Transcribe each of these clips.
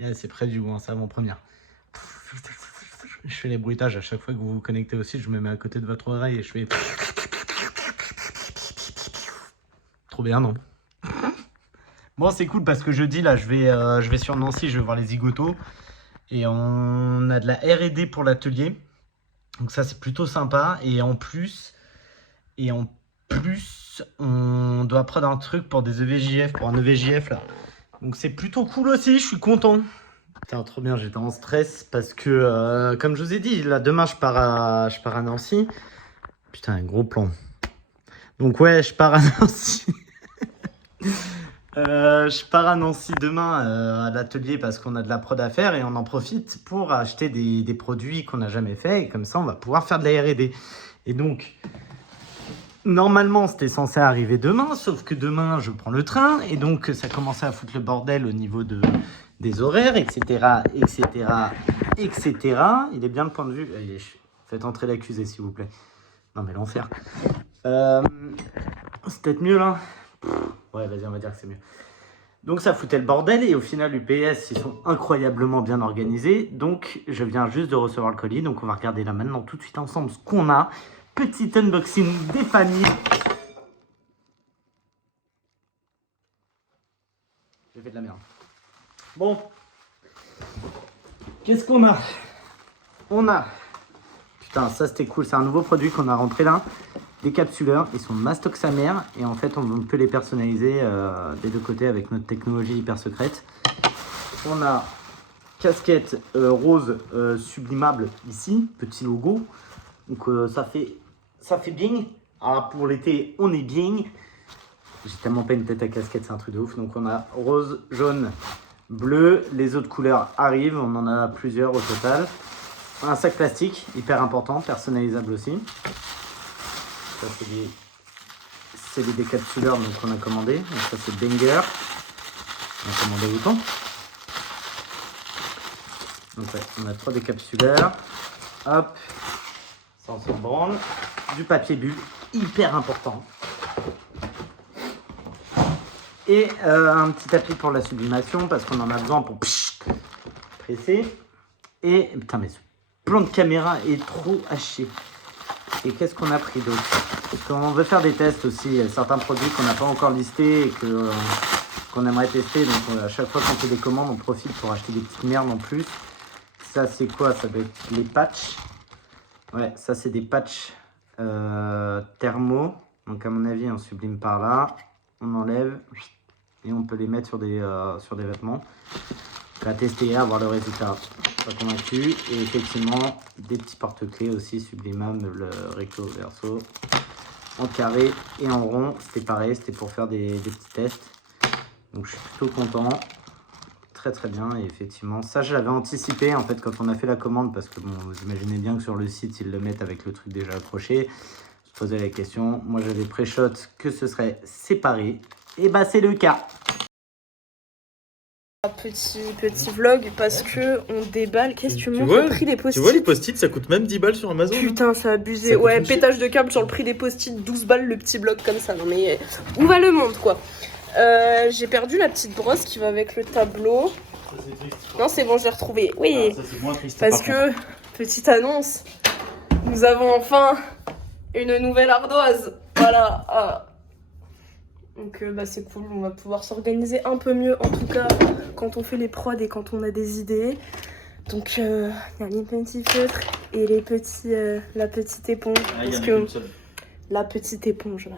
Yeah, c'est près du goût, hein, c'est avant-première. Je fais les bruitages à chaque fois que vous vous connectez aussi, je me mets à côté de votre oreille et je fais... Trop bien, non? Bon, c'est cool parce que jeudi, là, je vais sur Nancy, je vais voir les zigotos. Et on a de la R&D pour l'atelier. Donc ça, c'est plutôt sympa. Et en plus, on doit prendre un truc pour des EVJF, pour un EVJF, là. Donc c'est plutôt cool aussi, je suis content. Putain, trop bien, j'étais en stress parce que, comme je vous ai dit, là, demain, je pars à Nancy. Putain, un gros plan. Donc ouais, je pars à Nancy. Je pars à Nancy demain à l'atelier parce qu'on a de la prod à faire et on en profite pour acheter des produits qu'on n'a jamais fait et comme ça on va pouvoir faire de la R&D. Et donc, normalement c'était censé arriver demain, sauf que demain je prends le train et donc ça commençait à foutre le bordel au niveau des horaires, etc., etc., etc. Il est bien le point de vue. Allez, faites entrer l'accusé s'il vous plaît. Non mais l'enfer. C'est peut-être mieux là. Ouais, vas-y, on va dire que c'est mieux. Donc ça foutait le bordel et au final UPS ils sont incroyablement bien organisés. Donc je viens juste de recevoir le colis, donc on va regarder là maintenant tout de suite ensemble ce qu'on a. Petit unboxing des familles. J'ai fait de la merde. Bon, qu'est-ce qu'on a? On a, putain ça c'était cool, c'est un nouveau produit qu'on a rentré là. Des capsuleurs, ils sont mastoc sa mère et en fait on peut les personnaliser des deux côtés avec notre technologie hyper secrète. On a casquette rose sublimable ici, petit logo, donc ça fait bien. Alors pour l'été on est bien. J'ai tellement pas une tête à casquette, c'est un truc de ouf. Donc on a rose, jaune, bleu, les autres couleurs arrivent, on en a plusieurs au total. Un sac plastique, hyper important, personnalisable aussi. Ça, c'est les décapsuleurs donc, qu'on a commandé. Donc ça c'est Banger. On a commandé autant. Donc ouais, on a 3 décapsuleurs. Hop. Ça on s'en branle. Du papier bulle, hyper important. Et un petit tapis pour la sublimation parce qu'on en a besoin pour presser. Et putain mais ce plan de caméra est trop haché. Et qu'est-ce qu'on a pris d'autre? Parce qu'on veut faire des tests aussi, il y a certains produits qu'on n'a pas encore listés et qu'on aimerait tester. Donc à chaque fois qu'on fait des commandes, on profite pour acheter des petites merdes en plus. Ça c'est quoi? Ça doit être les patchs. Ouais, ça c'est des patchs thermo. Donc à mon avis, on sublime par là, on enlève et on peut les mettre sur des vêtements. On va tester, à voir le résultat. Pas convaincu. Et effectivement, des petits porte-clés aussi sublimables, recto verso, en carré et en rond. C'était pareil, c'était pour faire des petits tests. Donc je suis plutôt content. Très très bien. Et effectivement, ça je l'avais anticipé en fait quand on a fait la commande parce que bon, vous imaginez bien que sur le site ils le mettent avec le truc déjà accroché. Je posais la question. Moi j'avais pré-shot que ce serait séparé. Et bah c'est le cas. Petit vlog parce que on déballe. Qu'est-ce que tu montres le prix des post-it? Tu vois les post-it ça coûte même 10 balles sur Amazon. Putain c'est abusé. Ouais, pétage de câble sur le prix des post-it, 12 balles le petit bloc comme ça. Non mais où va le monde quoi? J'ai perdu la petite brosse qui va avec le tableau. Non c'est bon, je l'ai retrouvée. Oui, ça, moins triste, parce que, petite annonce, nous avons enfin une nouvelle ardoise. Voilà. Donc bah, c'est cool, on va pouvoir s'organiser un peu mieux en tout cas quand on fait les prods et quand on a des idées. Donc il y a les petits feutres et les petits, la petite éponge. Parce que la petite éponge, là,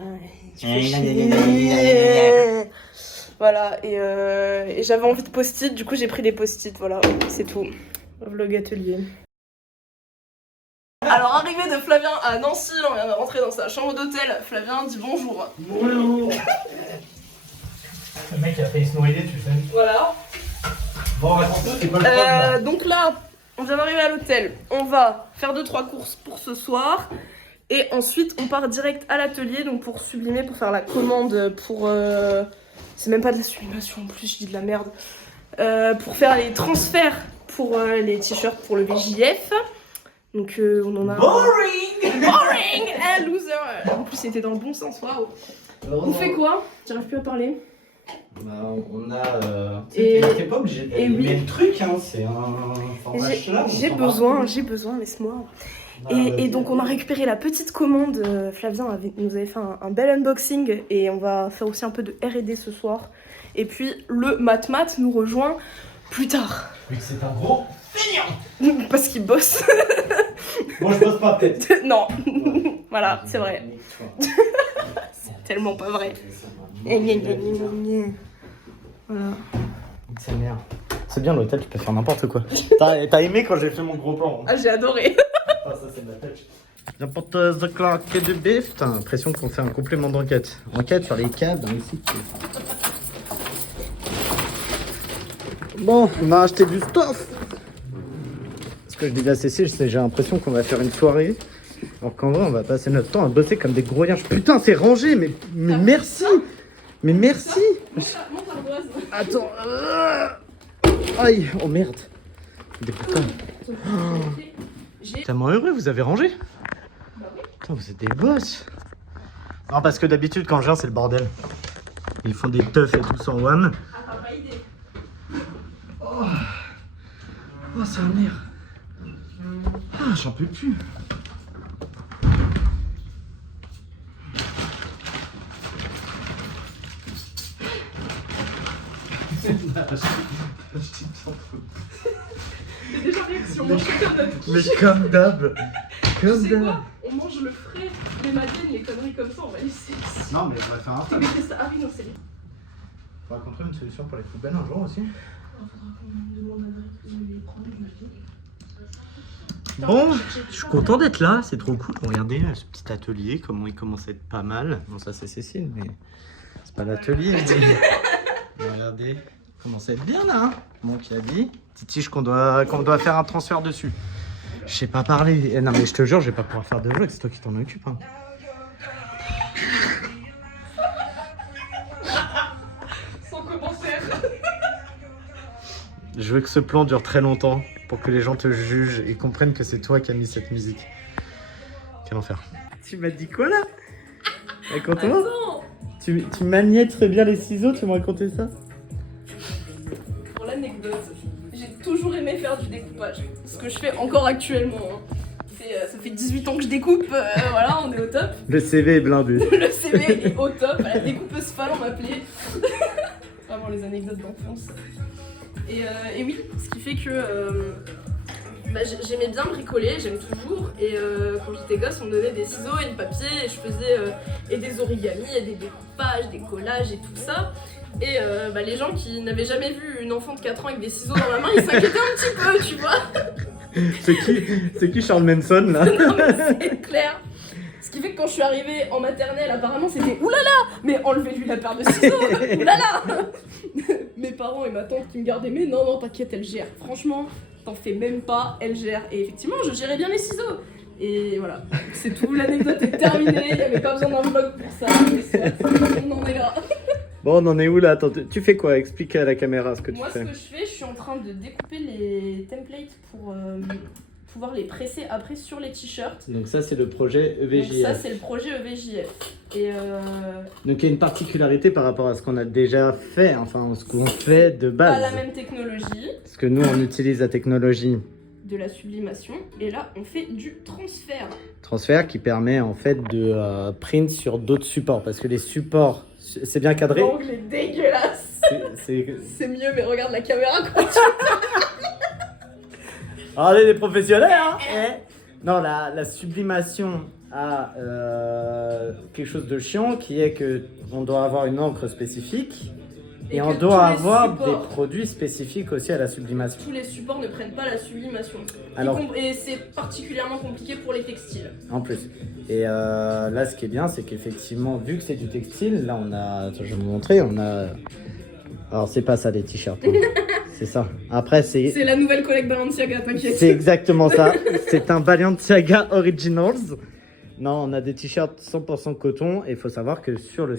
tu fais chier. Voilà, et j'avais envie de post-it, du coup j'ai pris des post-it, voilà, c'est tout. Vlog atelier. Alors, arrivée de Flavien à Nancy, on vient de rentrer dans sa chambre d'hôtel. Flavien dit bonjour. Bonjour. Le mec a failli se noyer, tu sais. Voilà. Bon, raconte-nous, c'est quoi le problème? Donc là, on vient d'arriver à l'hôtel. On va faire 2-3 courses pour ce soir. Et ensuite, on part direct à l'atelier, donc pour sublimer, pour faire la commande pour... C'est même pas de la sublimation, en plus, je dis de la merde. Pour faire les transferts pour les t-shirts pour le VJF. Donc on en a... Boring. Loser. En plus, c'était dans le bon sens, waouh. On fait quoi? J'arrive plus à parler. On a. Et- T'es pas obligé et oui. le truc, hein, c'est un format là. J'ai besoin, laisse-moi. Ah, Et donc on a récupéré la petite commande, Flavien nous avait fait un bel unboxing et on va faire aussi un peu de R&D ce soir. Et puis le Mat nous rejoint plus tard. Vu que c'est un gros feignant. Parce qu'il bosse. Moi je bosse pas peut-être. Non, voilà, c'est vrai. C'est tellement pas vrai. Voilà. Sa mère. C'est bien l'hôtel, tu peux faire n'importe quoi. T'as aimé quand j'ai fait mon gros plan? Ah, j'ai adoré. Ah, ça c'est ma touch. J'apporte The Clark de Beef. Putain, l'impression qu'on fait un complément d'enquête. Enquête sur les cas dans le site. Bon, on a acheté du stuff. Ce que je dis à Cécile, c'est j'ai l'impression qu'on va faire une soirée. Alors qu'en vrai, on va passer notre temps à bosser comme des gros yinches. Putain, c'est rangé, mais merci. Mais merci. Attends. Aïe, oh merde. Dégoûtant. Tellement heureux, vous avez rangé? Putain, vous êtes des boss. Non, parce que d'habitude, quand je viens, c'est le bordel. Ils font des teufs et tout sans WAM. Oh, ça m'énerve. Ah, j'en peux plus. Déjà réaction, moi chacun notre Mais comme d'hab. Comme Tu sais d'hab. quoi? On mange le frais, mais Madeleine, les conneries comme ça, on va laisser. Non, mais on va faire un Tu tas. mettais ça. Ah oui, non, c'est libre. Faudra qu'on trouve une solution pour les poubelles un jour aussi. Faudra qu'on demande à Drake de les prendre, Bon, je suis content d'être là, c'est trop cool. Regardez ce petit atelier, comment il commence à être pas mal. Bon, ça c'est Cécile, mais c'est pas l'atelier. Mais... Regardez, il commence à être bien là. Hein. Bon, qui a dit Titiche qu'on doit faire un transfert dessus. Je sais pas parler. Non, mais je te jure, je vais pas pouvoir faire de vlog, c'est toi qui t'en occupes. Hein. Sans commentaire. Je veux que ce plan dure très longtemps pour que les gens te jugent et comprennent que c'est toi qui as mis cette musique. Quel enfer. Tu m'as dit quoi là? Raconte-moi. Tu maniais très bien les ciseaux, tu m'as raconté ça? Pour l'anecdote, j'ai toujours aimé faire du découpage. Ce que je fais encore actuellement. Hein. Ça fait 18 ans que je découpe, voilà, on est au top. Le CV est blindé. Le CV est au top, la découpeuse folle on m'appelait. Vraiment les anecdotes d'enfance. Et oui, ce qui fait que j'aimais bien bricoler, j'aime toujours. Et quand j'étais gosse, on me donnait des ciseaux et du papier et je faisais et des origamis, et des découpages, des collages et tout ça. Et les gens qui n'avaient jamais vu une enfant de 4 ans avec des ciseaux dans la main, ils s'inquiétaient un petit peu, tu vois. C'est qui Charles Manson là? Non mais c'est clair. Ce qui fait que quand je suis arrivée en maternelle, apparemment c'était oulala, mais enlevez-lui la paire de ciseaux, oulala. Mes parents et ma tante qui me gardaient, mais non, t'inquiète, elle gère. Franchement, t'en fais même pas, elle gère. Et effectivement, je gérais bien les ciseaux. Et voilà, c'est tout, l'anecdote est terminée, il n'y avait pas besoin d'un vlog pour ça, mais soit, on en est là. Bon, on en est où là? Attends, tu fais quoi? Explique à la caméra ce que tu Moi, fais. ce que je fais, je suis en train de découper les templates pour pouvoir les presser après sur les t-shirts. Donc ça c'est le projet Donc EVJF. ça, c'est le projet EVJF. Et Donc il y a une particularité par rapport à ce qu'on a déjà fait, enfin ce qu'on fait de pas base. la même technologie, Parce que nous on utilise la technologie de la sublimation, et là, on fait du transfert. transfert qui permet en fait de print sur d'autres supports. Parce que les supports, c'est bien cadré. L'angle est dégueulasse. C'est mieux, mais regarde la caméra quand tu... Regardez les professionnels hein. Non, la sublimation a quelque chose de chiant qui est que on doit avoir une encre spécifique et on que doit tous les avoir supports- des produits spécifiques aussi à la sublimation. Tous les supports ne prennent pas la sublimation. Alors- Et c'est particulièrement compliqué pour les textiles. En plus. Et là, ce qui est bien, c'est qu'effectivement, vu que c'est du textile, là, on a. Attends, je vais vous montrer. On a. Alors, c'est pas ça, les t-shirts. Hein. C'est ça. Après, c'est C'est la nouvelle collègue Balenciaga, t'inquiète. c'est exactement ça. C'est un Balenciaga Originals. Non, on a des t-shirts 100% coton. Et il faut savoir que sur le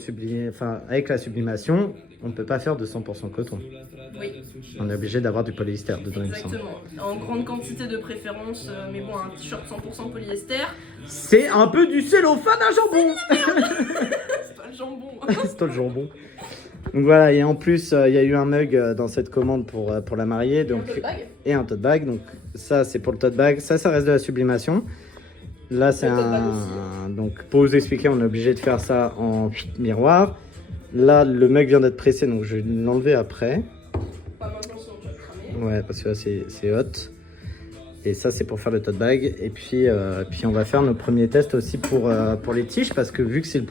enfin, avec la sublimation, on ne peut pas faire de 100% coton. Oui, On est obligé d'avoir du polyester dedans, il me semble. exactement. En grande quantité de préférence, mais bon, un t-shirt 100% polyester, C'est un peu du cellophane à jambon. c'est pas le jambon. C'est toi le jambon. Donc voilà, et en plus, il y a eu un mug dans cette commande pour la mariée. Donc, et un tote bag. Donc ça, c'est pour le tote bag. Ça reste de la sublimation. Là, c'est Le tote bag Donc pour vous expliquer, on est obligé de faire ça en miroir. Là, le mug vient d'être pressé, donc je vais l'enlever après. Pas maintenant, sinon tu vas le cramer. Ouais, parce que là, c'est hot. Et ça, c'est pour faire le tote bag. Et puis on va faire nos premiers tests aussi pour les tiges, parce que vu que c'est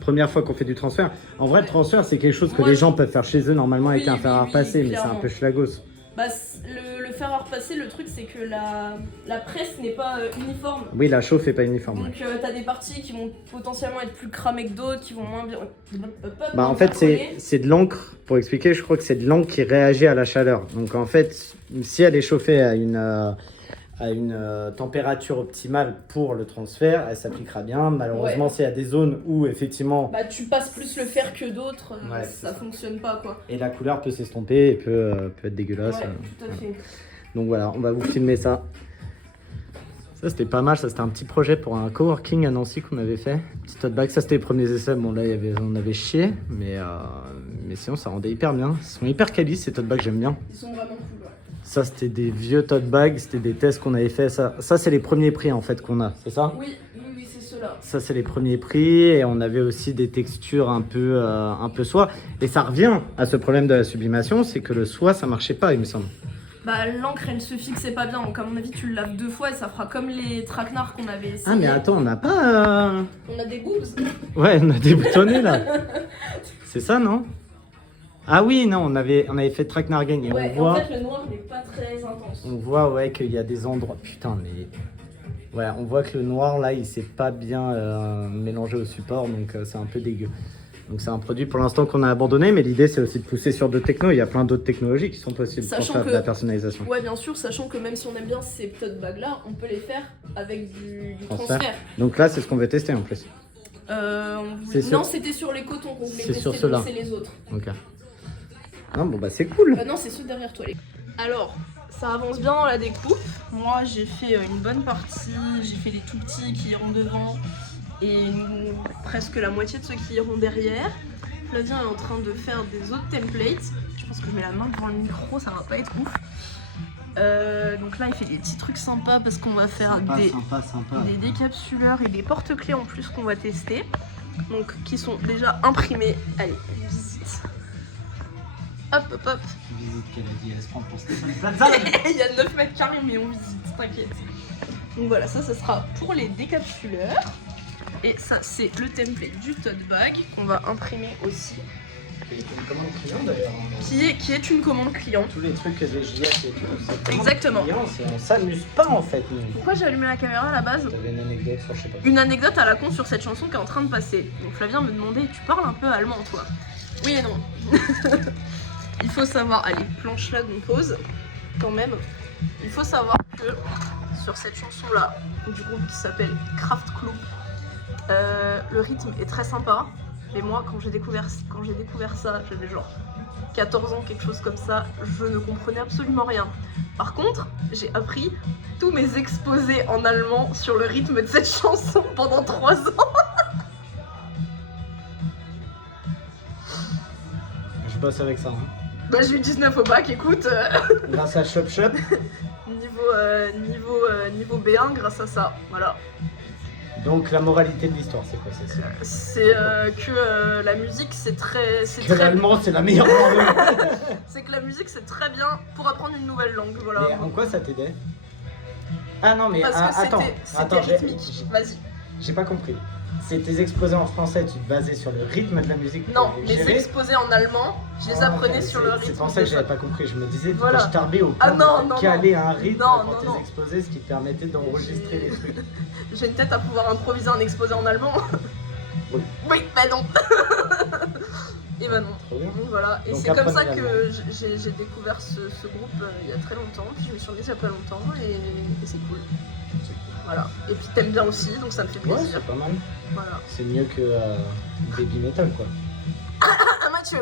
première fois qu'on fait du transfert. En vrai, le transfert, c'est quelque chose que les gens peuvent faire chez eux normalement avec un fer à repasser, mais c'est un peu schlagos. Bah, le fer à repasser, le truc, c'est que la presse n'est pas uniforme. Oui, la chauffe n'est pas uniforme. Donc, t'as des parties qui vont potentiellement être plus cramées que d'autres, qui vont moins bien. Bah, en fait, c'est de l'encre, pour expliquer, je crois que c'est de l'encre qui réagit à la chaleur. Donc, en fait, si elle est chauffée à une température optimale pour le transfert, elle s'appliquera bien. Malheureusement, s'il y a des zones où effectivement... Bah, tu passes plus le fer que d'autres, ouais, ça fonctionne pas, quoi. Et la couleur peut s'estomper et peut être dégueulasse. Ouais, tout à fait. Donc voilà, on va vous filmer ça. Ça, c'était pas mal. Ça, c'était un petit projet pour un coworking à Nancy qu'on avait fait. Petit tote bag. Ça, c'était les premiers essais. Bon, là, on avait chié, mais sinon, ça rendait hyper bien. Ils sont hyper quali, ces tote bags, j'aime bien. Ils sont vraiment cool, ouais. Ça, c'était des vieux tote bags, c'était des tests qu'on avait fait. Ça c'est les premiers prix en fait qu'on a, c'est ça? Oui, c'est ceux-là. Ça, c'est les premiers prix et on avait aussi des textures un peu soie. Et ça revient à ce problème de la sublimation, c'est que le soie, ça marchait pas, il me semble. Bah, l'encre, elle se fixait pas bien. Donc, à mon avis, tu le laves 2 fois et ça fera comme les traquenards qu'on avait essayé. Ah, mais attends, on n'a pas... On a des boobs. Ouais, on a des boutonnés là. C'est ça, non? Ah oui, non, on avait fait Tracknargen et Ouais, on voit... en fait, le noir n'est pas très intense. On voit, ouais, qu'il y a des endroits... Putain, mais... Ouais, on voit que le noir, là, il s'est pas bien mélangé au support, donc c'est un peu dégueu. Donc c'est un produit pour l'instant qu'on a abandonné, mais l'idée, c'est aussi de pousser sur d'autres technos. Il y a plein d'autres technologies qui sont possibles pour faire de la personnalisation. Ouais, bien sûr, sachant que même si on aime bien ces tote bags-là, on peut les faire avec du transfert. Donc là, c'est ce qu'on veut tester en plus. Non, c'était sur les cotons qu'on voulait tester, donc c'est les autres. Ok. Non, bon bah c'est cool. Non, c'est ceux derrière toi. Alors, ça avance bien dans la découpe. Moi, j'ai fait une bonne partie. J'ai fait les tout petits qui iront devant et presque la moitié de ceux qui iront derrière. Flavien est en train de faire des autres templates. Je pense que je mets la main devant le micro, ça va pas être ouf. Donc là, il fait des petits trucs sympas parce qu'on va faire des décapsuleurs et des porte-clés en plus qu'on va tester. Donc, qui sont déjà imprimés. Allez, visite. Hop, hop, hop. Visite qu'elle a dit, elle se prend pour Stéphane Plaza. Il y a 9 mètres carrés, mais on visite, t'inquiète. Donc voilà, ça sera pour les décapsuleurs. Et ça, c'est le template du tote bag qu'on va imprimer aussi. Qui est une commande client d'ailleurs. Qui est une commande client. Tous les trucs des JS et tout. Exactement. Client, on s'amuse pas en fait. Nous. Pourquoi j'ai allumé la caméra à la base? T'avais une anecdote sur je sais pas. Une anecdote à la con sur cette chanson qui est en train de passer. Donc Flavien me demandait, tu parles un peu allemand toi? Oui et non. Il faut savoir, allez, planche là qu'on pose, quand même. Il faut savoir que sur cette chanson-là, du groupe qui s'appelle Kraftklub, le rythme est très sympa. Mais moi, quand j'ai découvert ça, j'avais genre 14 ans, quelque chose comme ça, je ne comprenais absolument rien. Par contre, j'ai appris tous mes exposés en allemand sur le rythme de cette chanson pendant 3 ans. Je bosse avec ça. Hein. Bah j'ai eu 19 au bac, écoute. Grâce à Shop Shop. Niveau B1 grâce à ça, voilà. Donc la moralité de l'histoire, c'est quoi? C'est que la musique c'est très... l'allemand c'est la meilleure langue. C'est que la musique c'est très bien pour apprendre une nouvelle langue, voilà. Mais en quoi ça t'aidait? Ah non mais parce que attends, rythmique, vas-y. J'ai pas compris. C'est tes exposés en français, tu te basais sur le rythme de la musique? Non, mes exposés en allemand, je les apprenais sur le rythme. C'est pour ça que j'avais pas compris, je me disais, voilà. Je tarbais au point de caler un rythme pour tes exposés, ce qui te permettait d'enregistrer les trucs. J'ai une tête à pouvoir improviser un exposé en allemand. Oui. Oui, bah non. Et bah non. Donc voilà, et c'est comme ça que j'ai découvert ce groupe il y a très longtemps, puis je me suis remise il y a pas longtemps et c'est cool. Voilà, et puis t'aimes bien aussi, donc ça me fait plaisir. Ouais, c'est pas mal. Voilà. C'est mieux que Baby Metal quoi. Ah Mathieu.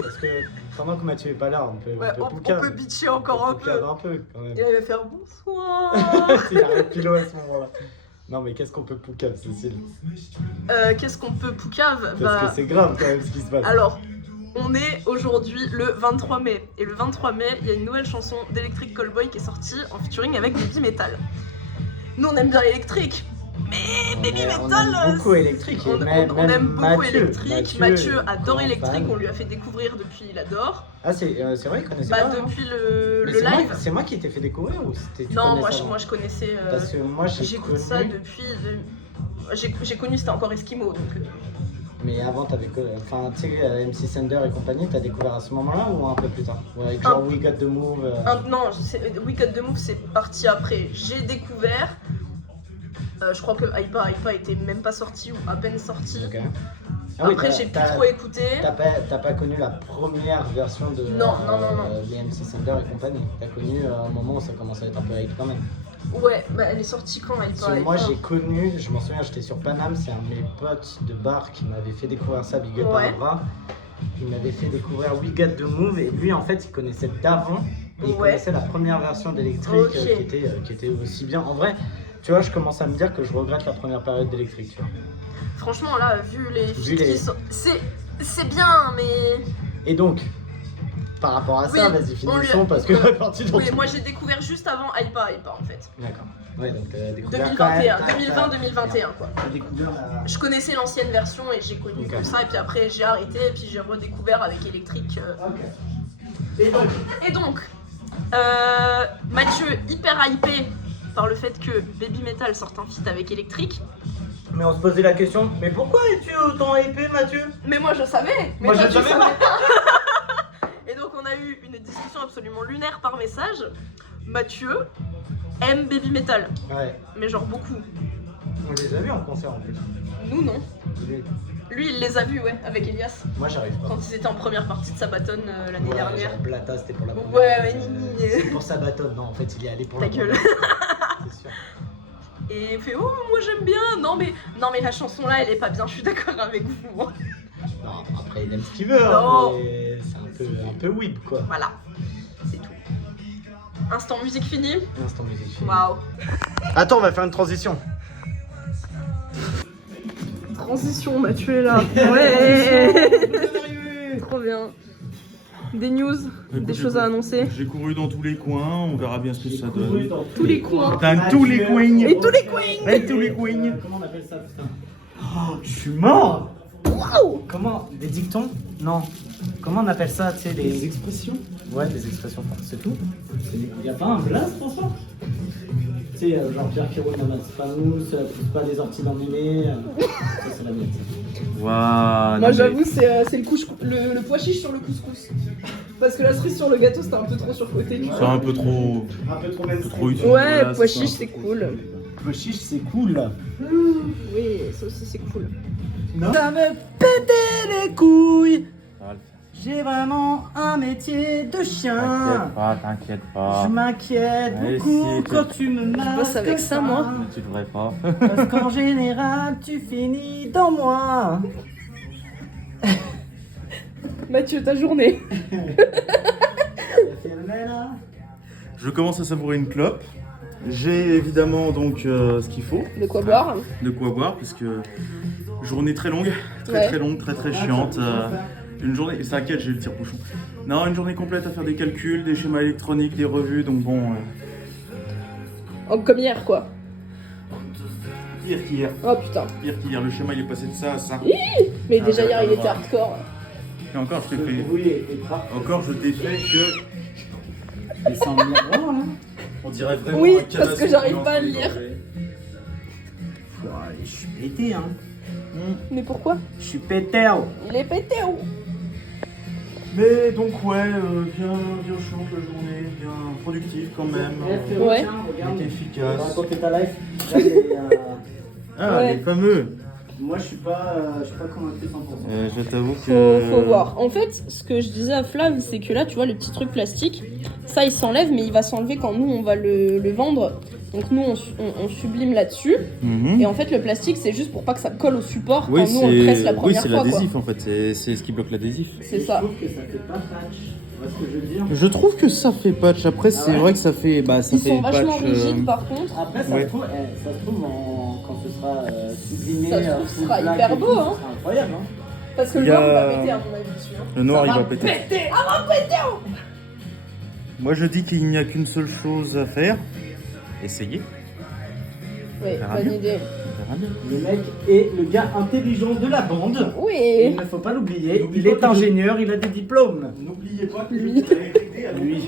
Parce que pendant que Mathieu est pas là, on peut bitcher encore un peu. Quand même. Et là il va faire bonsoir. Il arrête pilo à ce moment-là. Non mais qu'est-ce qu'on peut poucave, Cécile? Qu'est-ce qu'on peut poucave? Parce que c'est grave quand même ce qui se passe. Alors, On est aujourd'hui le 23 mai. Et le 23 mai, il y a une nouvelle chanson d'Electric Callboy qui est sortie en featuring avec Baby Metal. Nous, on aime bien l'électrique. Mais Baby Metal, on aime beaucoup électrique. on aime beaucoup électrique. Mathieu adore électrique, fan. on lui a fait découvrir depuis, il adore. Ah, c'est vrai, il connaissait Bah, pas. depuis hein. le Mais c'est live. moi- C'est moi qui t'ai fait découvrir ou c'était tu Non, connaissais avant moi je connaissais. Parce que moi j'ai J'écoute connu, ça depuis. J'ai connu, c'était encore Eskimo donc. mais avant t'avais enfin tu sais MC Sender et compagnie, t'as découvert à ce moment-là ou un peu plus tard? Ouais, avec genre We Got The Move. Non, We Got The Move c'est parti après. J'ai découvert. Je crois que Hypa était même pas sorti ou à peine sorti. Ok. Ah oui, Après j'ai plus trop écouté. T'as pas connu la première version de Non. les MC Sender et compagnie. T'as connu un moment où ça commençait à être un peu hype quand même. Ouais, bah elle est sortie quand Parce Hypa. que moi j'ai connu, je m'en souviens, j'étais sur Paname, c'est un de mes potes de bar qui m'avait fait découvrir ça, Big Up Ouais. Barbara. Il m'avait fait découvrir We Got The Move et lui en fait il connaissait d'avant et il Ouais. connaissait la première version d'Electric Ok. qui était aussi bien. En vrai, tu vois, je commence à me dire que je regrette la première période d'Electric, tu vois. Franchement là, vu les Vu filles les- qui sont. C'est bien mais. Et donc, par rapport à ça, Oui, vas-y on lui a- finissons parce que la partie dont Oui, moi j'ai découvert juste avant Hypa en fait. D'accord. Ouais, donc découvert quand même, 2020-2021 quoi. t'as découvert la... Je connaissais l'ancienne version et j'ai connu Ok. que ça et puis après j'ai arrêté et puis j'ai redécouvert avec électrique. Ok. Et donc Mathieu hyper hypé par le fait que Baby Metal sorte un feat avec électrique. Mais on se posait la question, mais pourquoi es-tu autant hypé, Mathieu? Mais moi je savais. Mais Moi, toi, je tu savais savais. Et donc on a eu une discussion absolument lunaire par message. Mathieu aime Baby Metal, Ouais, mais genre beaucoup. on les a vus en concert en plus. Nous non. Lui il les a vus ouais avec Elias Moi j'arrive pas. quand ils étaient en première partie de Sabaton l'année Ouais, dernière. genre Blata, c'était pour la première Ouais, fois, mais c'est pour Sabaton, non en fait il y est allé pour Ta la gueule. première fois, c'est sûr. Et il fait oh moi j'aime bien. Non mais la chanson là elle est pas bien. Je suis d'accord avec vous. Hein. Non, après il aime ce qu'il veut, hein, Non. mais c'est un peu weeb quoi. Voilà, c'est tout. Instant musique fini. Instant musique. fini. Waouh. Attends, on va faire une transition. Transition, Mathieu est là. Ouais. Trop bien. Des news, des choses à annoncer. J'ai couru dans tous les coins, on verra bien ce que ça donne. Tous les coins. Dans tous les coins. Et tous les coins. Dans tous les coins. Comment on appelle ça, putain? Oh, je suis mort. Waouh. Comment? Des dictons? Non. Comment on appelle ça, tu sais, Des expressions. Ouais, des expressions, c'est tout. Il n'y a pas un blast, François? Tu sais, genre Pierre Pirou n'amasse pas mousse, pousse pas des orties dans le nez. Ça, c'est la mienne. Waouh. Moi j'avoue c'est le pois chiche sur le couscous. Parce que la cerise sur le gâteau c'était un peu trop surcoté. C'est un peu trop. Un peu trop même. Trop utile. Ouais, Voilà, pois c'est ça. chiche c'est cool. Le chiche, c'est cool. Oui, ça aussi c'est cool. Non. Ça me pétait les couilles. Ça va le faire. J'ai vraiment un métier de chien. T'inquiète pas. Je m'inquiète Ouais, beaucoup si, quand tu me masques. bosse avec ça, moi. Tu devrais pas. Parce qu'en général, tu finis dans moi. Mathieu, ta journée. Je commence à savourer une clope. J'ai évidemment donc ce qu'il faut, De quoi boire. de quoi boire, parce que journée très longue, Ouais. très longue, très chiante. Une journée, c'est inquiète, j'ai le tire-bouchon. Non, une journée complète à faire des calculs, des schémas électroniques, des revues, donc bon, Oh, comme hier quoi. pire qu'hier, Oh putain. le schéma il est passé de ça à ça. Mais Ah, déjà ouais, hier il ouais, était ouais. hardcore. Et encore, je t'ai fait, Oui, encore je t'ai fait que, et sans miroir, là. on dirait vraiment Oui, un parce canasson que j'arrive blanc pas à sur le les lire. gorgées. Je suis pété, hein. Mais pourquoi? Je suis pété. Il est pété ou? Mais donc ouais, bien chiante la journée, bien productive quand même, Ouais. bien efficace. Raconter ta life. Là, Ah, Ouais. les fameux. moi, je suis pas convaincu 100%. Je t'avoue que... Faut voir. En fait, ce que je disais à Flav, c'est que là, tu vois, le petit truc plastique, ça il s'enlève, mais il va s'enlever quand nous on va le vendre. Donc nous on sublime là-dessus. Mhm. Et en fait, le plastique, c'est juste pour pas que ça colle au support Oui, quand nous on le presse la oui, première c'est fois. Quoi. l'adhésif en fait, c'est ce qui bloque l'adhésif. C'est ça. Je trouve que ça fait pas patch. Tu vois ce que je veux dire? Je trouve que ça fait patch, après c'est ouais vrai que ça fait, ça Ils fait sont vachement patch, rigides par contre. Après, ça Ouais. se trouve, quand ce sera sublimé, Ça se trouve, ce full sera black hyper et beau, tout, hein. ce sera incroyable. Hein. Parce que le Il y noir, il va a- péter, à mon avis, dessus. Hein. Le noir, Ça il va péter. Moi, je dis qu'il n'y a qu'une seule chose à faire. Essayer. Oui, verra bonne bien. idée. On verra bien. Le mec est le gars intelligent de la bande. Oui. Il ne faut pas l'oublier. N'oublie Il pas est que je- ingénieur, il a des diplômes. N'oubliez pas que Lui. vous avez aidé à Lui.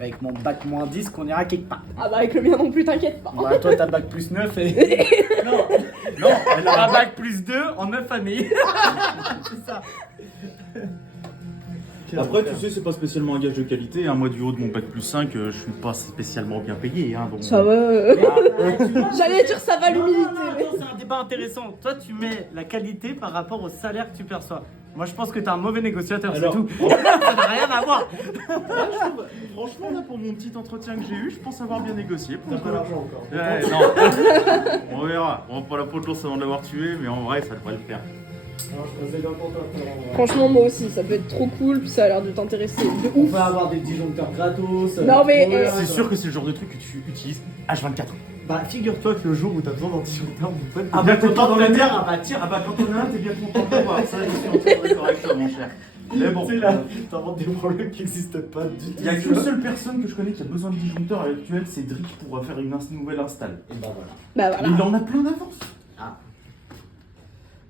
Avec mon bac moins 10 qu'on ira quelque part. Ah bah avec le mien non plus, t'inquiète pas. Bah, toi, t'as bac plus 9 et. non, non, elle a un bac plus 2 en 9 années. C'est ça. Après, tu sais, c'est pas spécialement un gage de qualité. Hein. Moi, du haut de mon bac plus 5, je suis pas spécialement bien payé. Hein, donc... Ça va. Ah, J'allais dire ça va Non, l'humilité. non, non, attends, c'est un débat intéressant. Toi, tu mets la qualité par rapport au salaire que tu perçois. Moi, je pense que t'es un mauvais négociateur, c'est Alors, tout. Ça n'a rien à voir. Franchement, là, pour mon petit entretien que j'ai eu, je pense avoir bien négocié. Pour T'as pas l'argent encore. Ouais, non. On verra. On prend pas la peau de l'ours avant de l'avoir tué, mais en vrai, ça devrait le faire. Non, je faisais bien pour toi. Franchement, moi aussi, ça peut être trop cool, puis ça a l'air de t'intéresser de On ouf. peut avoir des disjoncteurs gratos. Non, mais, Ouais, C'est sûr que c'est le genre de truc que tu utilises H24. Bah, figure-toi que le jour où t'as besoin d'antidisjoncteurs, mon pote, Ah t'es bah, bien content quand de on le est dire. ah bah tiens, ah bah quand on a un, t'es bien content de l'avoir. Ça, je suis entièrement d'accord avec toi, mon cher. Mais bon, Tu sais, là, t'inventes des problèmes qui n'existent pas du tout. il y a qu'une seule personne que je connais qui a besoin de disjoncteur à l'heure actuelle, c'est Drick pour faire une nouvelle install. Et bah voilà. Bah Mais voilà. il en a plein d'avance.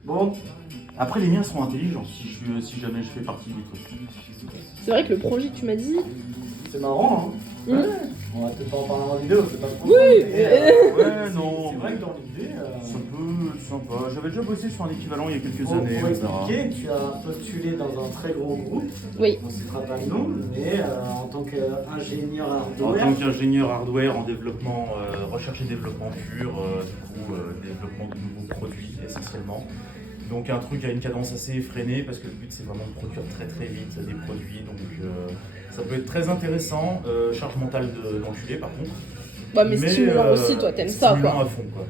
Bon, Après, les miens seront intelligents si jamais je fais partie du truc. C'est vrai que le projet que tu m'as dit. c'est marrant, hein. Hmm. On va peut-être pas en parler en vidéo, c'est pas trop. Oui, Ouais, non. C'est vrai que dans l'idée. Ça peut être sympa. J'avais déjà bossé sur un équivalent il y a quelques Pour années. on verra. expliquer, tu as postulé dans un très gros groupe. Oui. On ne citera pas le nom, mais en tant qu'ingénieur En hardware. tant qu'ingénieur hardware en développement, recherche et développement pur, développement de nouveaux produits essentiellement. Donc un truc à une cadence assez effrénée parce que le but c'est vraiment de produire très très vite des produits. Donc ça peut être très intéressant. Charge mentale d'enculé par contre. Bah, mais stimulant aussi, toi, t'aimes ça, stimulant quoi. à fond quoi.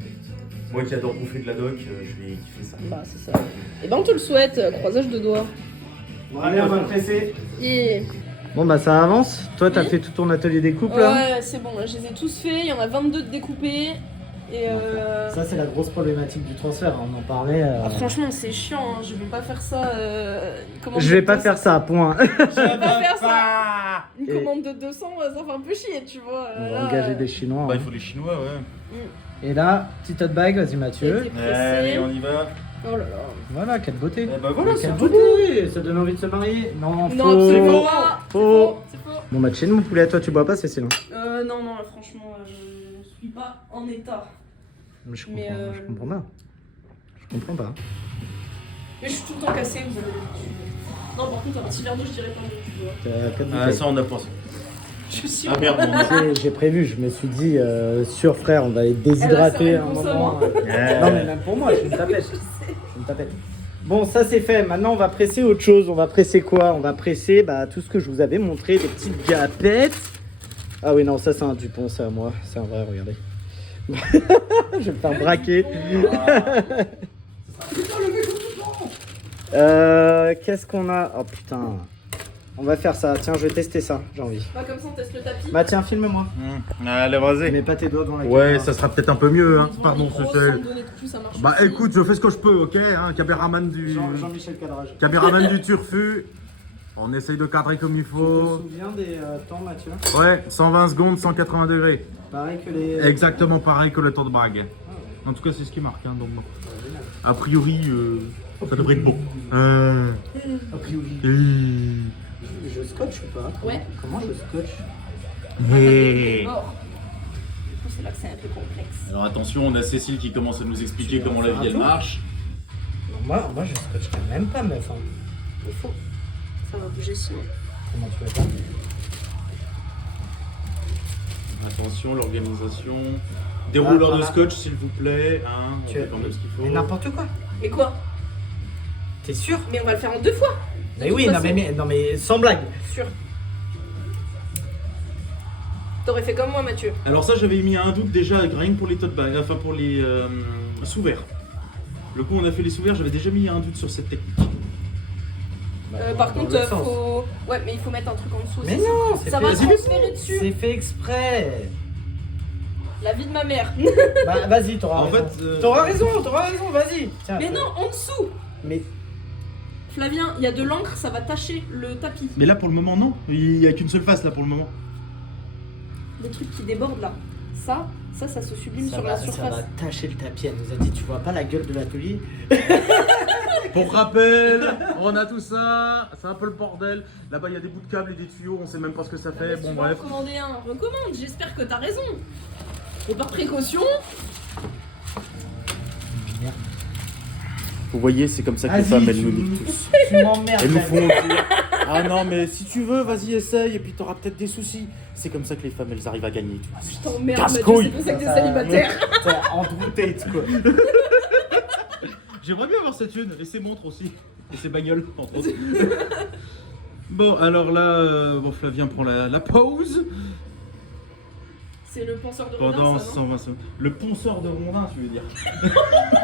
Moi qui adore bouffer de la doc, je vais kiffer ça. Bah, c'est ça. Et ben, on te le souhaite, croisage de doigts. Bon, allez, on va le presser. Et. Bon, bah ça avance. Toi, t'as Oui. fait tout ton atelier découpe là. Ouais, c'est bon, là, je les ai tous faits. Il y en a 22 de découpés. Et Ça, c'est la grosse problématique du transfert. On en parlait. Ah, franchement, c'est chiant, hein. Je vais pas faire ça. Comment Je vais pas faire ça, point. Je vais pas faire ça. Une Et- commande de 200, ça fait un peu chier, tu vois. On va Là, engager des Chinois. Bah hein. il faut les Chinois ouais. Et là, petit tote bag, vas-y J'ai Mathieu. été pressé. Allez on y va. Oh là là. Voilà, quelle beauté. Eh bah voilà, Quelle c'est beauté. Ça donne envie de se marier. Non, Non, faux. absolument pas. C'est Faux. faux. C'est faux. Bon, bah, chez mon poulet, toi, tu bois pas, c'est sinon. Non, non, franchement, je suis pas en état. Je comprends, Mais, je comprends pas. Je comprends pas. Mais je suis tout le temps cassée, vous avez l'habitude. Non, par contre, un petit verre d'eau, je dirais pas non, tu vois. T'as quatre Ah bouteilles. ça on a pas ça. Je suis sûre. Ah merde, on a... J'ai prévu, je me suis dit, sûr frère, on va les déshydrater Elle a à un servi moment. le Non, mais même pour moi, je suis une tapette. Je suis une tapette. Bon, ça c'est fait. Maintenant, on va presser autre chose. On va presser quoi? On va presser tout ce que je vous avais montré, des petites gapettes. Ah oui, non, ça c'est un Dupont, c'est à moi. C'est un vrai, regardez. Je vais me faire braquer. Qu'est-ce qu'on a? Oh putain. On va faire ça. Tiens, je vais tester ça. J'ai envie. Pas comme ça, on teste le tapis. Bah tiens, filme-moi. Allez vas-y. Mets pas tes doigts devant la Ouais, caméra. ça sera peut-être un peu mieux, hein. Devant Pardon, le micro, c'est sans me donner de coups, ça marche Bah aussi. écoute, je fais ce que je peux, ok, hein, caméraman du... Jean-Michel Cadrage. Caméraman du Turfu. On essaye de cadrer comme il Tu te faut. souviens des temps, Mathieu? Ouais, 120 secondes, 180 degrés. Pareil que les. Exactement pareil que le temps de brague. En tout cas, c'est ce qui marque, hein, donc bon. A priori, ça devrait être bon. A priori. Je scotche ou pas? Ouais. Comment je scotche? Mort. C'est là que c'est un peu complexe. Alors attention, on a Cécile qui commence à nous expliquer comment la vie elle marche. Moi, je scotche quand même pas, meuf. Hein. Il faut. Ça va bouger sinon. Comment tu fais pas? Attention, l'organisation. Dérouleur voilà. de scotch, s'il vous plaît. Hein, on Tu fait as- quand même ce qu'il faut. Mais n'importe quoi. Et quoi? T'es sûr? Mais on va le faire en 2 fois. Mais De oui, toute non façon. non mais sans blague. Sûr. T'aurais fait comme moi, Mathieu. Alors ça, j'avais mis un doute déjà rien que pour les tote bags, enfin pour les sous-verts. Le coup, on a fait les sous-verts, j'avais déjà mis un doute sur cette technique. Par Dans contre, l'autre sens. faut. Ouais, mais il faut mettre un truc en dessous Mais aussi. non, c'est Ça va fait... transférer dessus. c'est fait exprès. La vie de ma mère. Bah vas-y, t'auras En raison. fait, T'auras raison, vas-y. Tiens, Mais non, en dessous. Mais Flavien, il y a de l'encre, ça va tacher le tapis. Mais là pour le moment non, il y a qu'une seule face là pour le moment. Les trucs qui débordent là. Ça se sublime sur la ça va surface. tacher le tapis. Elle nous a dit, tu vois pas la gueule de l'atelier? Pour rappel, on a tout ça, c'est un peu le bordel. Là-bas il y a des bouts de câbles et des tuyaux, on sait même pas ce que ça fait. Bon bref. Recommander un, recommande, j'espère que t'as raison. Et par précaution. Vous voyez, c'est comme ça que les Vas-y, femmes elles tu- nous niquent tous. Tu m'emmerdes. Elles nous font dire, ah non mais si tu veux, vas-y essaye et puis t'auras peut-être des soucis. C'est comme ça que les femmes elles arrivent à gagner, tu vois. Je t'emmerde, Mathieu, Casse-couille. c'est pour ça que t'es célibataire. T'es Andrew Tate, quoi. J'aimerais bien avoir cette une et ses montres aussi. Et ses bagnoles, entre autres. Bon, alors là, bon, Flavien prend la pause C'est le penseur de Rodin, pendant ça, non 120 secondes. Le ponceur de rondin, tu veux dire?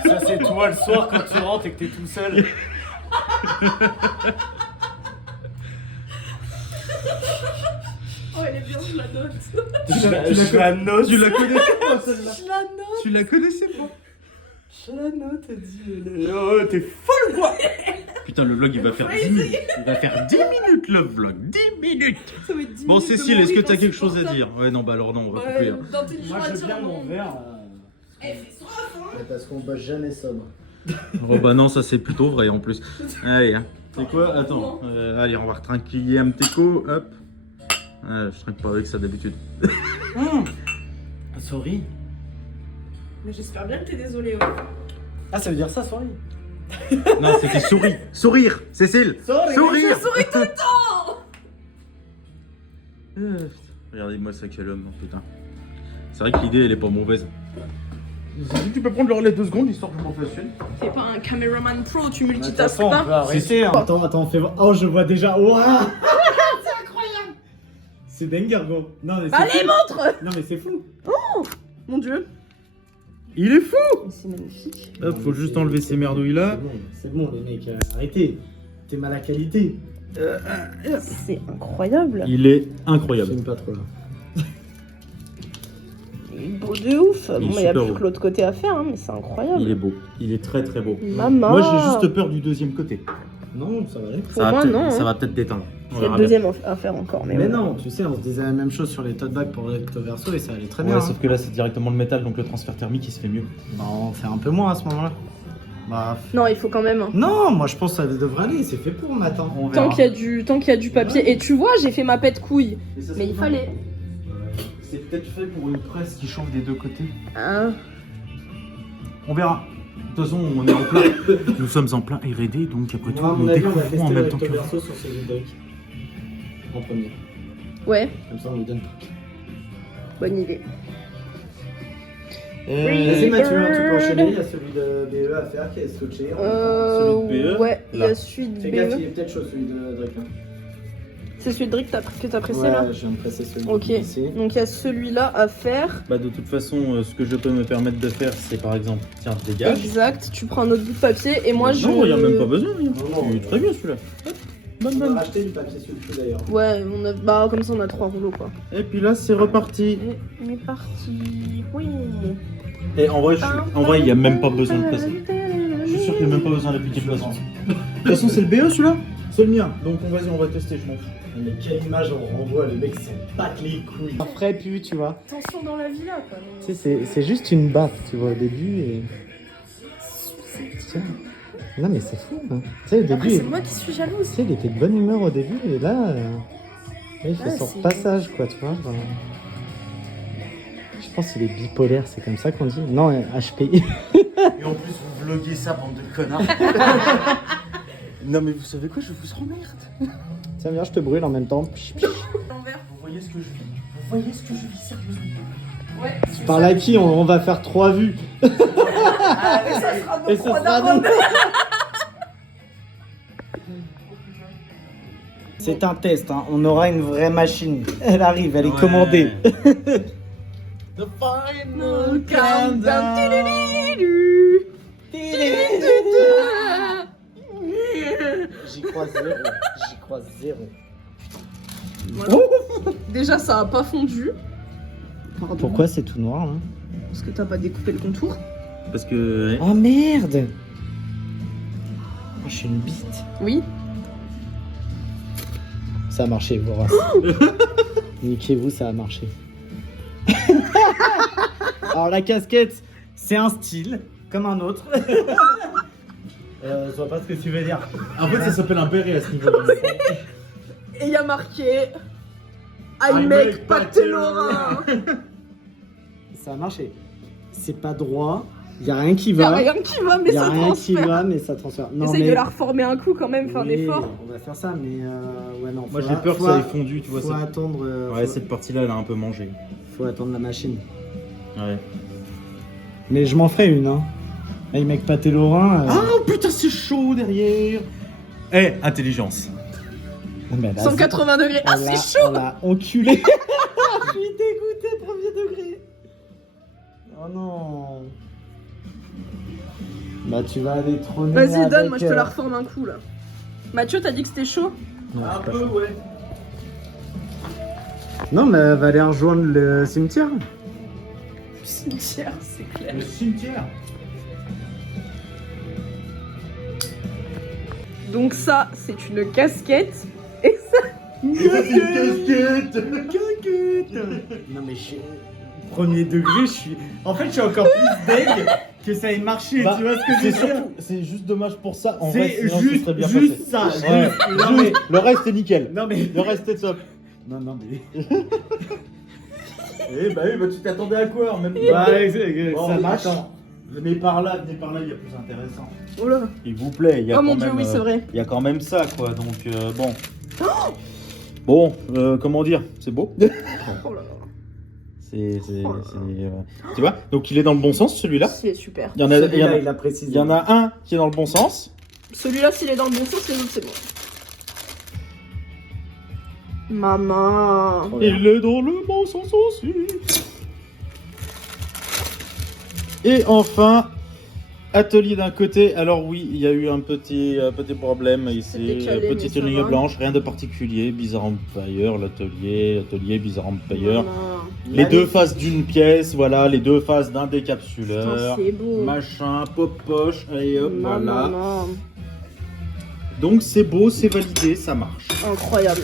Ça, c'est toi le soir quand tu rentres et que t'es tout seul. Oh, elle est bien, je la note. Je la note. Tu la connaissais pas celle-là? Je la note. Tu la connaissais pas? Je la note, elle dit. Oh, t'es folle, quoi. Putain, le vlog il va faire 10 minutes. Il va faire 10 minutes le vlog. 10 minutes. Ça va être 10 Bon, minutes de Cécile, mon est-ce que rythme t'as quelque chose à insupportable. dire? Ouais, non, bah alors non, on va couper. Ouais, hein. d'intelligent Moi, à je veux dire bien non. mon verre. Eh, fais soif, hein. Parce qu'on bosse jamais sobre. Oh bah non, ça c'est plutôt vrai en plus. Allez, hein. C'est quoi? Attends, allez, on va retrinquiller un petit coup, hop. Je trinque pas avec ça d'habitude. Sorry. Mais j'espère bien que t'es désolé. Ouais. Ah, ça veut dire ça, sorry. Non, c'était souris. Sourire, Cécile. Sorry. Sourire. Je souris tout le temps. Putain. Regardez-moi ça, quel homme, putain. C'est vrai que l'idée elle est pas mauvaise. Tu peux prendre le relais 2 secondes histoire que je m'en fasse une. T'es pas un caméraman pro, tu De toute multitasques façon, on peut pas. arrêter. Hein. Attends, fais voir. Oh, je vois déjà. Waouh. C'est incroyable. C'est dingue, gros. Non, mais c'est Allez, fou. montre. Non, mais c'est fou. Mon dieu. Il est fou. C'est magnifique. Hop, faut juste enlever ces merdouilles là. C'est bon, les mecs. Arrêtez. T'es mal à qualité. C'est incroyable. Il est incroyable. J'aime pas trop là. Il est beau de ouf. Il est Bon, il y a super plus beau. que l'autre côté à faire, hein, mais c'est incroyable. Il est beau. Il est très très beau. Maman. Moi j'ai juste peur du deuxième côté. Non, ça va aller. Pour moi, non. Ça hein. va peut-être déteindre. On Il y a verra le deuxième à faire encore. Mais Mais ouais. non, tu sais, on se disait la même chose sur les tote bags pour le recto verso et ça allait très bien. bien. Ouais, sauf que là c'est directement le métal donc le transfert thermique il se fait mieux. Bah, on fait un peu moins à ce moment-là. Bah. Non, il faut quand même. Hein. Non, moi je pense que ça devrait aller. C'est fait pour maintenant. On Tant qu'il y a du papier. Et tu vois, j'ai fait ma pète couille. Mais il fallait. C'est peut-être fait pour une presse qui chauffe des deux côtés. Hein. On verra. De toute façon, on est en plein. Nous sommes en plein R&D, donc après tout, Moi, à mon nous avis, on va découvrons en tester le même temps recto que. verso sur ce briques. En premier. Ouais, Comme ça, on lui donne. bonne idée. Vas-y, Mathieu, hein, tu peux enchaîner. Il y a celui de BE à faire qui est scotché. Celui de BE, Ouais, il y là. a celui de Fais gaffe, il BE. est peut-être chaud celui de Drake. Là. C'est celui de Drake que t'as pressé Ouais, là. je viens de presser celui Ok, ici. donc il y a celui-là à faire. Bah de toute façon, ce que je peux me permettre de faire, c'est par exemple, tiens, dégage. Exact, tu prends un autre bout de papier et moi je. Non, il n'y a même pas besoin. Non, non, Il est très bien celui-là. On va racheter du papier sulfure d'ailleurs. Ouais, bah comme ça on a 3 rouleaux quoi. Et puis là, c'est reparti. Et on est parti. Oui. Et en vrai, il n'y a même pas besoin de presser. Je suis sûr qu'il n'y a même pas besoin d'appliquer de façon. De toute façon, c'est le BE celui-là. C'est le mien. Donc vas-y, on va tester, je m'en fous. Mais quelle image on renvoie, les mecs s'en battent les couilles. Un vrai pu, tu vois. Attention dans la villa quoi. Tu sais, c'est juste une baffe, tu vois, au début et. Tiens. Non, mais c'est fou, hein. Tu sais, au Après début. c'est moi qui suis jalouse. Tu sais, il était de bonne humeur au début et là, il fait Ouais, son c'est- passage, quoi, tu vois. Genre. Je pense qu'il est bipolaire, c'est comme ça qu'on dit. Non, HP. Et en plus, vous vloguez ça, bande de connards. Non, mais vous savez quoi, je vous emmerde. Tiens, viens, je te brûle en même temps. Psh, psh. L'envers. Vous voyez ce que je vis. Vous voyez ce que je vis, sérieusement. Ouais. Par là qui on va faire 3 vues. Et ça sera nos Et ce trois sera darons. nous. C'est un test, hein. On aura une vraie machine. Elle arrive, elle est commandée. The final countdown. J'y crois zéro. J'y crois zéro. Voilà. Déjà ça a pas fondu. Pardon. Pourquoi c'est tout noir là? Parce que t'as pas découpé le contour. Parce que. Oh merde! je suis une bite. Oui. Ça a marché, vous race. Niquez-vous, ça a marché. Alors la casquette, c'est un style, comme un autre. Je vois pas ce que tu veux dire. En fait, ça s'appelle un béret à ce niveau-là. Et il y a marqué I make Pâté Lorrain. Ça a marché. C'est pas droit, y a rien qui Il y a va. rien qui va, mais Y a ça rien qui transfère. va, mais ça transfère. Non, Essaye mais... de la reformer un coup quand même, faire un Oui, effort. on va faire ça, mais ouais, non. Moi, faut- j'ai peur que faut- ça ait fondu, tu vois. Faut attendre. Ouais, faut... cette partie-là, elle a un peu mangé. faut attendre la machine. Ouais. Mais je m'en ferai une, hein. Hey, mec, Pâté Lorrain. Oh putain, c'est chaud derrière. Eh, intelligence. mais elle a- 180 degrés. Ah, elle a- c'est chaud. Elle a enculé. Je suis dégoûté, premier degré. Oh non. Bah, tu vas aller trôner. Vas-y, donne, avec, moi je te la reforme un coup là. Mathieu, t'as dit que c'était chaud? Un peu, ouais. Non, mais elle va aller rejoindre le cimetière. Cimetière, c'est clair. Le cimetière. Donc ça, c'est une casquette. Et ça, Casquette. Non, mais premier degré, je suis. En fait, je suis encore plus deg que ça ait marché. Bah, tu vois ce que je C'est veux dire? surtout, c'est juste dommage pour ça. En vrai, C'est sinon, ce juste, serait bien juste passé. ça. Ouais, Juste. Non, mais. Le reste est nickel. Non, mais. Le reste est top. Non, non, mais. Eh bah oui, bah tu t'attendais à quoi en même temps? Bah, Bon, ça marche. attends. Venez par là, il y a plus intéressant. oh là. S'il vous plaît, il y a Oh quand mon même, dieu, oui, c'est vrai. il y a quand même ça, quoi. Donc bon. Bon, comment dire, c'est beau. Oh là là. Tu vois. Donc il est dans le bon sens, celui-là. C'est super. Il y en a, il y en Celui-là, a, il a précisé. il y en a un qui est dans le bon sens. Celui-là, s'il est dans le bon sens, les autres, c'est bon. Maman. Trop bien. Il est dans le bon sens aussi. Et enfin, atelier d'un côté. Alors oui, il y a eu un petit problème ici. décalé, mais Petite ça ligne va. blanche, rien de particulier. Bizarre Empire, l'atelier Bizarre Empire. Maman. Les deux faces d'une pièce, voilà, les deux faces d'un Putain, décapsuleur. c'est beau. Machin, pop poche, et hop, voilà. Maman. Donc c'est beau, c'est validé, ça marche. Incroyable.